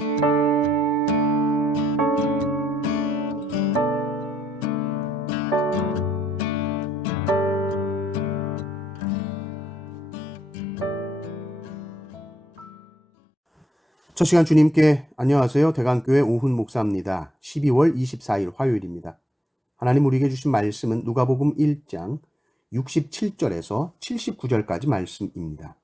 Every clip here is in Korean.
첫 시간 주님께 안녕하세요. 대강교회 오훈 목사입니다. 12월 24일 화요일입니다. 하나님 우리에게 주신 말씀은 누가복음 1장 67절에서 79절까지 말씀입니다.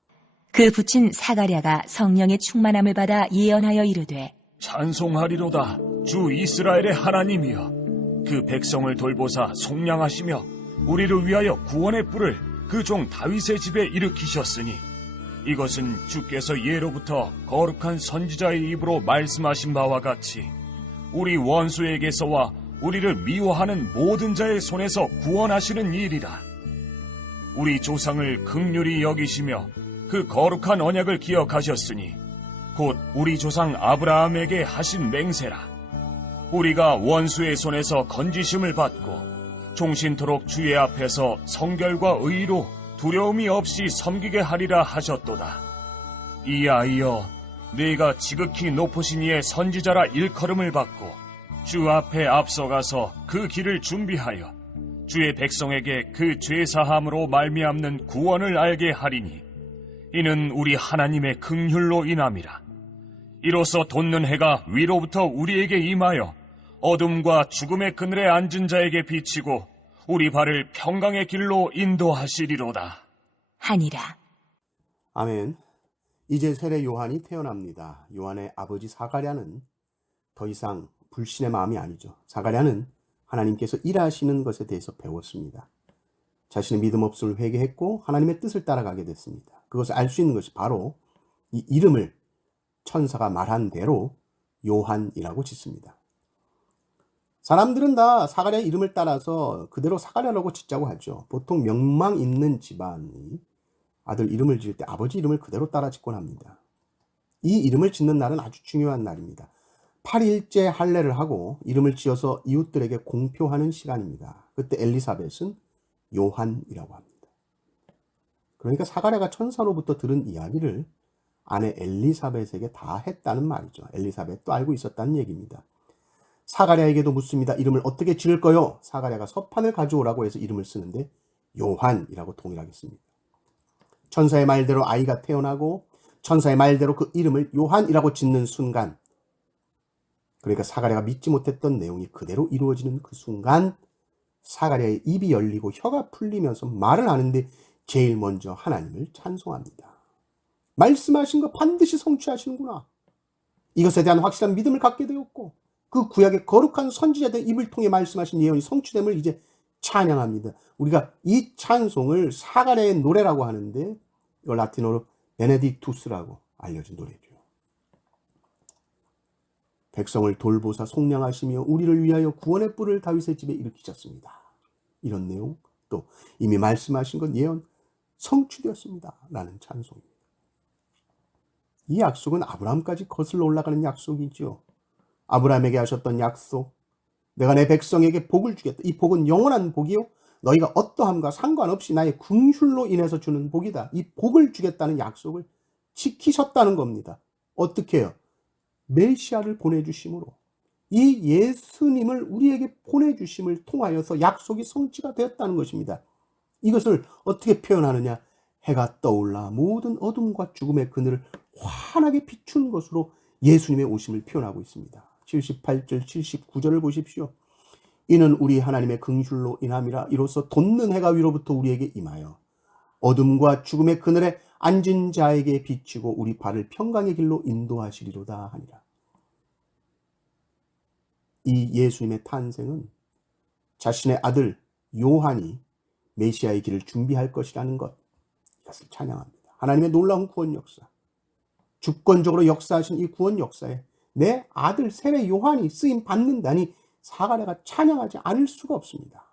그 부친 사가랴가 성령의 충만함을 받아 예언하여 이르되 찬송하리로다 주 이스라엘의 하나님이여 그 백성을 돌보사 속량하시며 우리를 위하여 구원의 뿔을 그 종 다윗의 집에 일으키셨으니 이것은 주께서 예로부터 거룩한 선지자의 입으로 말씀하신 바와 같이 우리 원수에게서와 우리를 미워하는 모든 자의 손에서 구원하시는 일이라. 우리 조상을 긍휼히 여기시며 그 거룩한 언약을 기억하셨으니 곧 우리 조상 아브라함에게 하신 맹세라. 우리가 원수의 손에서 건지심을 받고 종신토록 주의 앞에서 성결과 의로 두려움이 없이 섬기게 하리라 하셨도다. 이아이여 네가 지극히 높으신 이의 선지자라 일컬음을 받고 주 앞에 앞서가서 그 길을 준비하여 주의 백성에게 그 죄사함으로 말미암는 구원을 알게 하리니 이는 우리 하나님의 긍휼로 인함이라. 이로써 돋는 해가 위로부터 우리에게 임하여 어둠과 죽음의 그늘에 앉은 자에게 비치고 우리 발을 평강의 길로 인도하시리로다. 하니라. 아멘. 이제 세례 요한이 태어납니다. 요한의 아버지 사가랴는 더 이상 불신의 마음이 아니죠. 사가랴는 하나님께서 일하시는 것에 대해서 배웠습니다. 자신의 믿음 없음을 회개했고 하나님의 뜻을 따라가게 됐습니다. 그것을 알 수 있는 것이 바로 이 이름을 천사가 말한 대로 요한이라고 짓습니다. 사람들은 다 사가랴의 이름을 따라서 그대로 사가랴라고 짓자고 하죠. 보통 명망 있는 집안이 아들 이름을 지을 때 아버지 이름을 그대로 따라 짓곤 합니다. 이 이름을 짓는 날은 아주 중요한 날입니다. 8일째 할례를 하고 이름을 지어서 이웃들에게 공표하는 시간입니다. 그때 엘리사벳은 요한이라고 합니다. 그러니까 사가랴가 천사로부터 들은 이야기를 아내 엘리사벳에게 다 했다는 말이죠. 엘리사벳도 알고 있었다는 얘기입니다. 사가랴에게도 묻습니다. 이름을 어떻게 지을까요? 사가랴가 서판을 가져오라고 해서 이름을 쓰는데 요한이라고 동일하게 씁니다. 천사의 말대로 아이가 태어나고 천사의 말대로 그 이름을 요한이라고 짓는 순간, 그러니까 사가랴가 믿지 못했던 내용이 그대로 이루어지는 그 순간 사가랴의 입이 열리고 혀가 풀리면서 말을 하는데 제일 먼저 하나님을 찬송합니다. 말씀하신 거 반드시 성취하시는구나. 이것에 대한 확실한 믿음을 갖게 되었고 그 구약의 거룩한 선지자들의 입을 통해 말씀하신 예언이 성취됨을 이제 찬양합니다. 우리가 이 찬송을 사가랴의 노래라고 하는데 이걸 라틴어로 베네딕투스라고 알려진 노래죠. 백성을 돌보사 속량하시며 우리를 위하여 구원의 뿔을 다윗의 집에 일으키셨습니다. 이런 내용, 또 이미 말씀하신 것 예언 성취되었습니다 라는 찬송입니다. 이 약속은 아브라함까지 거슬러 올라가는 약속이죠. 아브라함에게 하셨던 약속, 내가 내 백성에게 복을 주겠다. 이 복은 영원한 복이요 너희가 어떠함과 상관없이 나의 긍휼로 인해서 주는 복이다. 이 복을 주겠다는 약속을 지키셨다는 겁니다. 어떻게 해요? 메시아를 보내주심으로, 이 예수님을 우리에게 보내주심을 통하여서 약속이 성취가 되었다는 것입니다. 이것을 어떻게 표현하느냐? 해가 떠올라 모든 어둠과 죽음의 그늘을 환하게 비춘 것으로 예수님의 오심을 표현하고 있습니다. 78절, 79절을 보십시오. 이는 우리 하나님의 긍휼로 인함이라. 이로써 돋는 해가 위로부터 우리에게 임하여 어둠과 죽음의 그늘에 앉은 자에게 비치고 우리 발을 평강의 길로 인도하시리로다 하니라. 이 예수님의 탄생은 자신의 아들 요한이 메시아의 길을 준비할 것이라는 것, 이것을 찬양합니다. 하나님의 놀라운 구원 역사, 주권적으로 역사하신 이 구원 역사에 내 아들 세례 요한이 쓰임 받는다니 사가랴가 찬양하지 않을 수가 없습니다.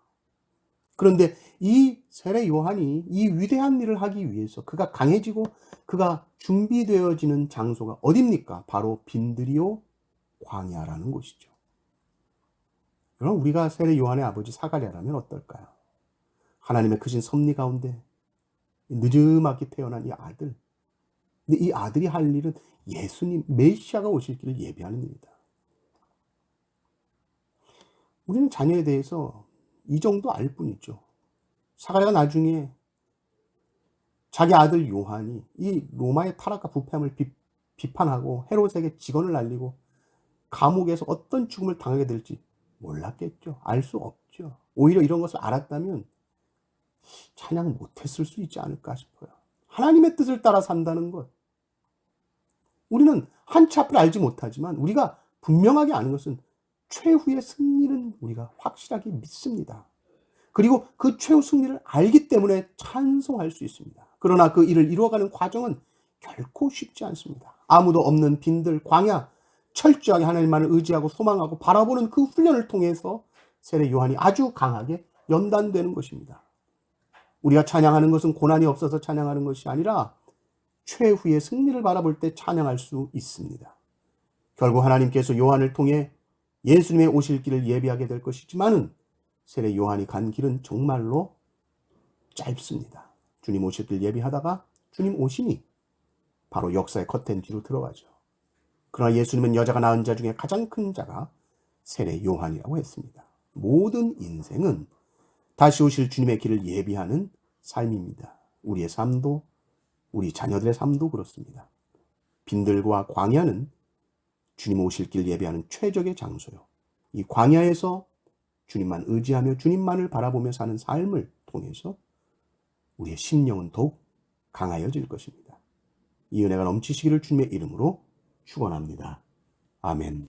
그런데 이 세례 요한이 이 위대한 일을 하기 위해서 그가 강해지고 그가 준비되어지는 장소가 어딥니까? 바로 빈드리오 광야라는 곳이죠. 그럼 우리가 세례 요한의 아버지 사가랴라면 어떨까요? 하나님의 크신 섭리 가운데 느지막이 태어난 이 아들, 근데 이 아들이 할 일은 예수님, 메시아가 오실 길을 예비하는 일이다. 우리는 자녀에 대해서 이 정도 알 뿐이죠. 사가랴가 나중에 자기 아들 요한이 이 로마의 타락과 부패함을 비판하고 헤롯에게 직언을 날리고 감옥에서 어떤 죽음을 당하게 될지 몰랐겠죠. 알 수 없죠. 오히려 이런 것을 알았다면 찬양 못했을 수 있지 않을까 싶어요. 하나님의 뜻을 따라 산다는 것. 우리는 한치 앞을 알지 못하지만 우리가 분명하게 아는 것은 최후의 승리는 우리가 확실하게 믿습니다. 그리고 그 최후 승리를 알기 때문에 찬송할 수 있습니다. 그러나 그 일을 이루어가는 과정은 결코 쉽지 않습니다. 아무도 없는 빈들, 광야, 철저하게 하나님만을 의지하고 소망하고 바라보는 그 훈련을 통해서 세례 요한이 아주 강하게 연단되는 것입니다. 우리가 찬양하는 것은 고난이 없어서 찬양하는 것이 아니라 최후의 승리를 바라볼 때 찬양할 수 있습니다. 결국 하나님께서 요한을 통해 예수님의 오실 길을 예비하게 될 것이지만은 세례 요한이 간 길은 정말로 짧습니다. 주님 오실 길 예비하다가 주님 오시니 바로 역사의 커튼 뒤로 들어가죠. 그러나 예수님은 여자가 낳은 자 중에 가장 큰 자가 세례 요한이라고 했습니다. 모든 인생은 다시 오실 주님의 길을 예비하는 삶입니다. 우리의 삶도, 우리 자녀들의 삶도 그렇습니다. 빈들과 광야는 주님 오실 길 예비하는 최적의 장소요. 이 광야에서 주님만 의지하며 주님만을 바라보며 사는 삶을 통해서 우리의 심령은 더욱 강하여질 것입니다. 이 은혜가 넘치시기를 주님의 이름으로 축원합니다. 아멘.